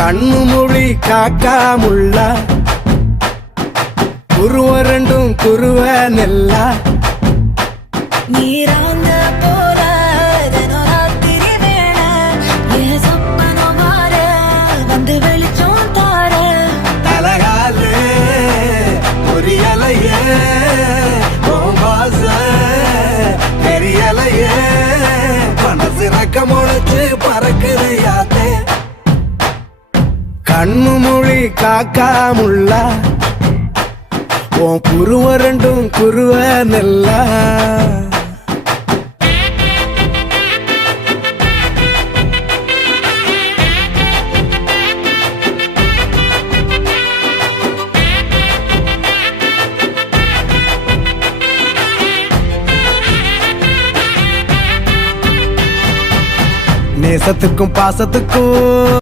கண்ணு மொழி காக்காமுள்ள குருவ ரெண்டும் குருவ நெல்லா நீராங்க போல தினராத்திரி வேண என் சொப்பனம் மாற வந்து வெளிச்சம் தார தலகாலே பொரியலையே வாச பெரியலையே மனசு ரக்க முளைச்சு பறக்குது யாத்தே கண்ணு மொழி காக்காமுள்ள உன் குருவ ரெண்டும் குருவ நெல்லா நேசத்துக்கும் பாசத்துக்கும்